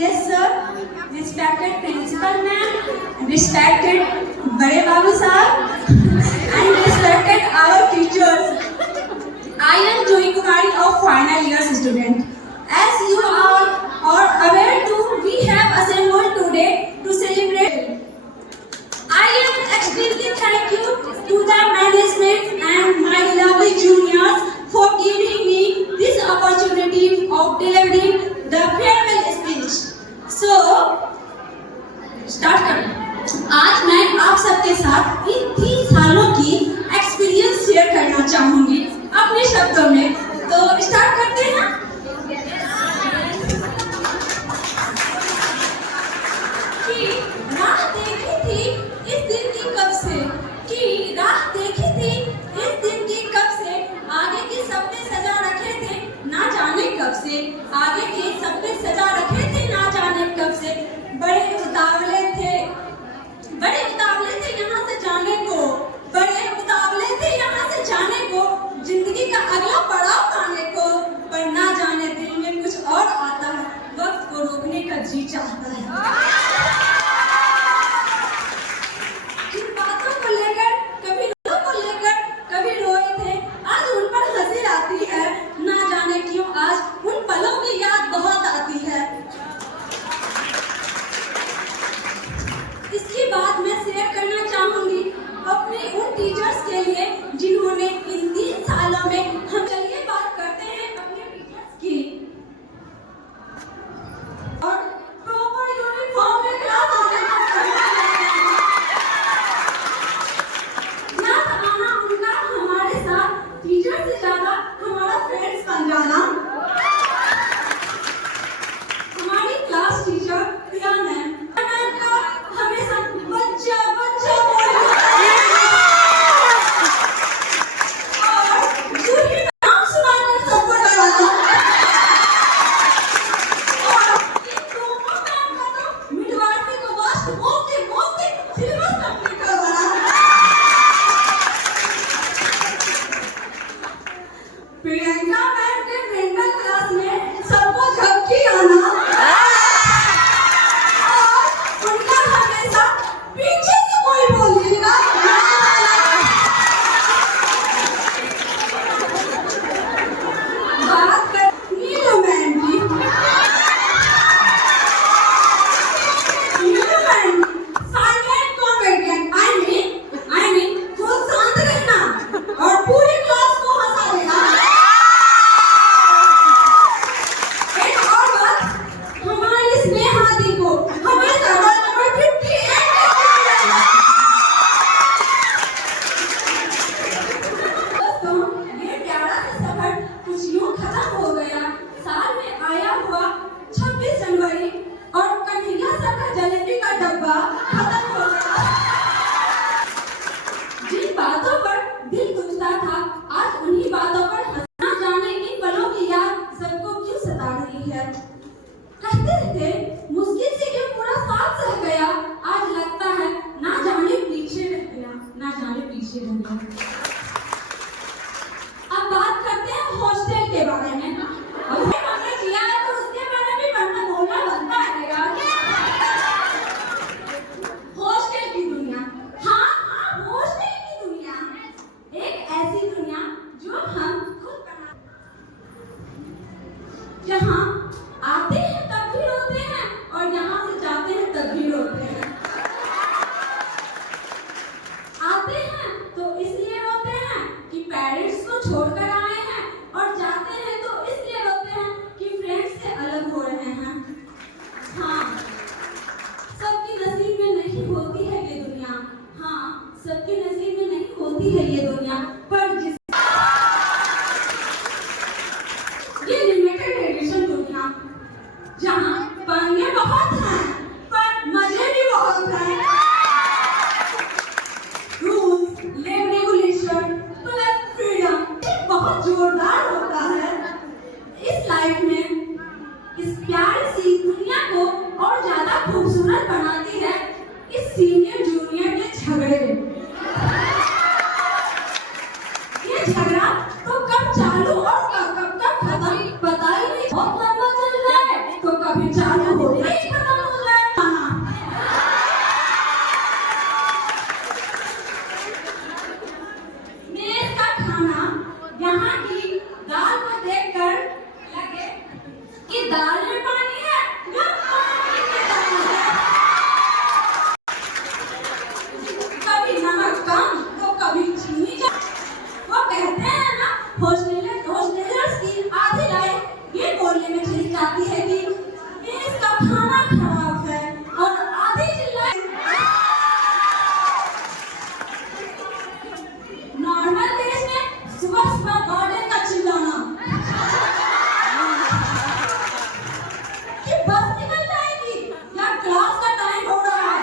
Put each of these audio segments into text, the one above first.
CS sir, respected principal ma'am, respected Bade Babu sahab, and respected our teachers. I am Joy Kumari of final year student. As you are aware too, we have assembled today to celebrate. I am extremely thankful to the management and my lovely juniors for giving me this opportunity of delivering the farewell speech. So, start करें. आज मैं आप सबके साथ इन 3 सालों की experience share करना चाहूंगी अपने शब्दों में. तो स्टार्ट करते हैं. कि राह देखी थी इस दिन की कब से, कि राह देखी थी इस दिन की कब से, आगे के सपने सजा रखे थे ना जाने कब से, आगे के सपने सजा रखे थे ना जाने कब से, बड़े उतावले थे यहाँ से जाने को, बड़े उतावले थे यहाँ से जाने को, जिंदगी का अगला पड़ाव पाने को, पर ना जाने दिल में कुछ और आता है, वक्त को रोकने का जी चाहता है. इसके बाद मैं शेयर करना चाहूंगी अपने उन टीचर्स के लिए जिन्होंने इन 3 सालों में हम. चलिए बात करते हैं अपने टीचर्स की. और प्रॉपर यूनिफॉर्म में क्लास आना उनका हमारे साथ टीचर से ज्यादा हमारा फ्रेंड्स बन जाना. हमारी क्लास टीचर प्रिया मैम प्रियंका मैम के मेंटल क्लास में सबको झपकी आना और उनका हमेशा पीछे से कोई बोलेगा. बात कर नीलू मैम की. Neelu ma'am silent comedian. I mean खुद शांत रहना और पूरी क्लास को हंसा देना. और कन्हैया सर का जलेबी का डब्बा खत्म हो गया. जिन बातों पर दिल गुंजता था आज उन्हीं बातों पर हंसना. जाने इन पलों की याद सबको क्यों सता रही है. कहते थे मुश्किल से क्यों पूरा साल सह गया, आज लगता है ना जाने पीछे रह गया, ना जाने पीछे रह गया. अब बात करते हैं हॉस्टल के बारे में. हमने किया है तो उसके बारे में बोलना बनता है यार. हॉस्टल की दुनिया, हाँ हॉस्टल की दुनिया, एक ऐसी दुनिया जो हम खुद बना, जहाँ आते हैं तब भी रोते हैं और यहाँ से जाते हैं तब भी रोते हैं. आते हैं तो इसलिए रोते हैं कि पेरेंट्स को छोड़कर आए हैं, और जाते हैं तो इसलिए रोते हैं कि फ्रेंड्स से अलग हो रहे हैं. हाँ, सबकी नसीब में नहीं होती है ये दुनिया. हाँ, सबकी नसीब में नहीं होती है ये दुनिया, पर जिस ये लिमिटेड एडिशन दुनिया, जहाँ पढ़ने बहुत हैं पर मजे भी बहुत हैं. रूल्स, रेगुलेशन प्लस फ्रीडम बहुत जोरदार होता है. इस लाइफ में इस प्यारी सी दुनिया को और ज्यादा खूबसूरत बनाती है इस सीनियर जूनियर के झगड़े. ये झगड़ा तो कब चालू और कब खत्म पता ही नहीं. बहुत लंबा चल रहा है तो कभी चालू होता ही कि दाल में पानी है या पानी में दाल है। कभी नमक कम तो कभी चीनी ज्यादा। वो कहते हैं ना, होस्टलर्स की आधी लाइफ ये बोलने में चली जाती है कि इसका खाना खराब है, और आधी लाइफ नॉर्मल डेज में सुबह सुबह गार्डन का चिल्लाना कि बस निकल जाएगी या क्लास का टाइम हो रहा है।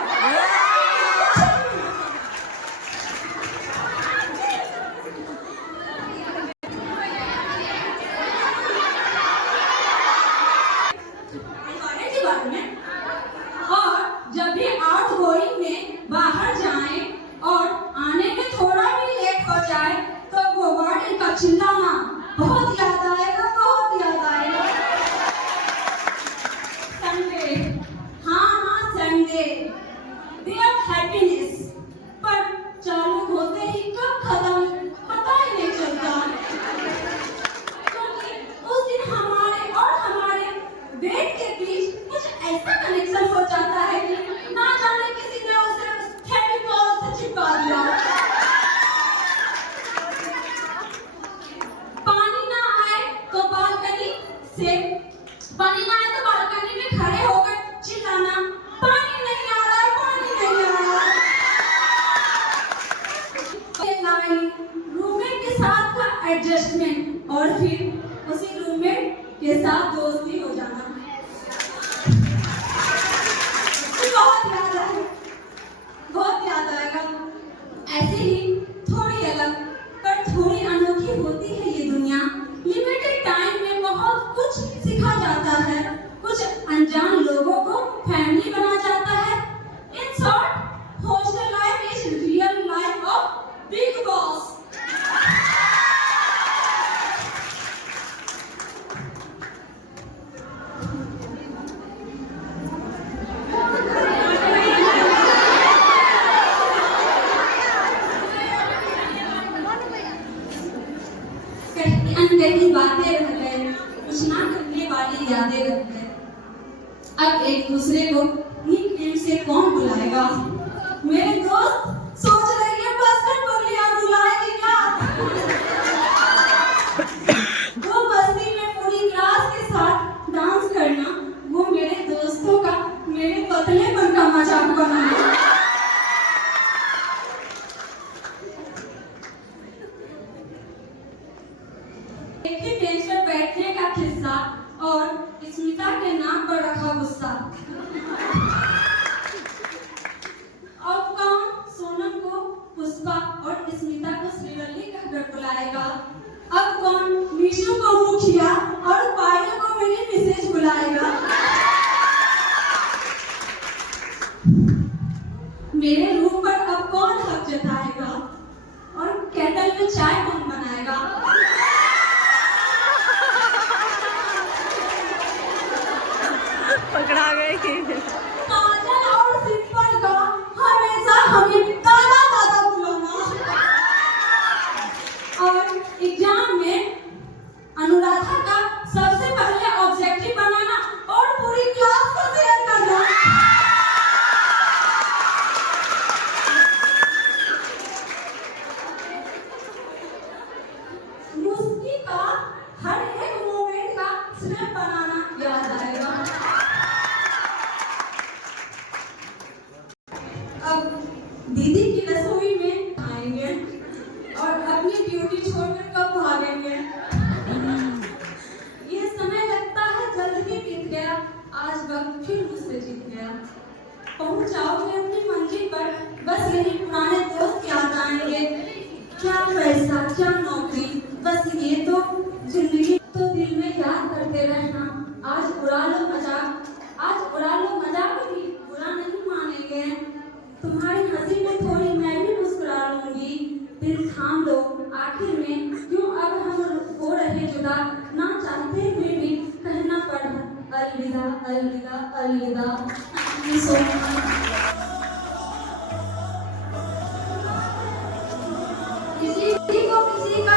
कॉलेज के बारे में, और जब भी आउटगोइंग में बाहर जाएं और आने में थोड़ा भी लेट हो जाए तो वो वार्डन का चिल्लाना बहुत याद आएगा, बहुत याद आएगा। संडे, हाँ संडे, डे ऑफ हैप्पीनेस, पर चालू होते ही कब खत्म पता ही नहीं चलता, क्योंकि उस दिन हमारे और हमारे बेड के बीच कुछ ऐसा कनेक्शन हो जाता है कि ना जाने किसी ने उसे फेविकॉल से चिपका दिया। पानी ना आए तो बालकनी में खड़े होकर चिल्लाना, पानी नहीं आ रहा है, पानी नहीं आ रहा है। रूममेट के साथ का एडजस्टमेंट और फिर उसी रूममेट के साथ दोस्ती हो जाना बहुत याद आएगा। ऐसे ही थोड़ी अलग पर थोड़ी अनोखी होती है ये दुनिया। लिमिटेड टाइम में बहुत कुछ सिखा जाता है, कुछ अनजान लोगों को फैमिली बना जाता है। In short, hostel life is real life of Bigg Boss. अनकही बातें रह गए, कुछ ना करने वाली यादें रह गए। अब एक दूसरे को निकनेम से कौन बुलाएगा? मेरे दोस्त सोच रही है बास्केटबॉल लिया बुलाएगी क्या? वो बस्ती में पूरी क्लास के साथ डांस करना, वो मेरे दोस्तों का मेरे पतलेपन का मजाक बनाना। एक ही बेंच पर बैठने का किस्सा और स्मिता के नाम पर रखा गुस्सा। अब कौन सोनम को पुष्पा और स्मिता को श्रीवल्ली कहकर बुलाएगा? अब कौन मीशू को मुखिया और पायल को मेरी मिसेज बुलाएगा? मेरे रूम पर अब कौन हक जताएगा? और केटल में चाय कौन बनाएगा? पकड़ा गई। काजल और सिंपल का हमेशा हमें दादा बुलाना, और एग्जाम में अनुराधा का सबसे पहले ऑब्जेक्टिव बनाना और पूरी क्लास को शेयर करना। मुस्की का हर एक मोमेंट का स्नैप बनाना याद आएगा। अब दीदी की रसोई में आएंगे और अपनी ड्यूटी छोड़कर कब भागेंगे? ये समय लगता है जल्द ही बीत गया, आज वक्त फिर मुझसे जीत गया। पहुंच जाओगे अपनी मंजिल पर, बस यही पुराने दोस्त याद आएंगे। क्या पैसा, क्या नौकरी, बस ये तो जिंदगी। तो दिल में याद करते रहना, आज उड़ा लो मजाक, आज उड़ा लो मजाक भी बुरा नहीं मानेंगे। तुम्हारी हंसी में थोड़ी मैं भी मुस्कुरा लूंगी, दिल थाम लो आखिर में, क्यों अब हम हो रहे जुदा, ना चाहते हुए भी कहना पड़ा अलविदा अलविदा अलविदा। किसी को किसी का